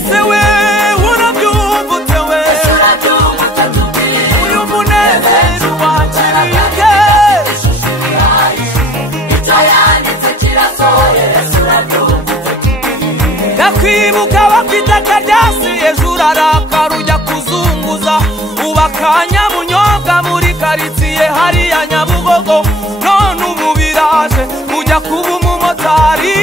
ese we urabyumvute we uyu munezero wakiriye ndakwibuka bakwitaka ryasi hejuru arakara ujya kuzunguza ubakanya munyobwa muri karitsiye hariya Nyabugogo none ubu biraje ujya kuba umumotari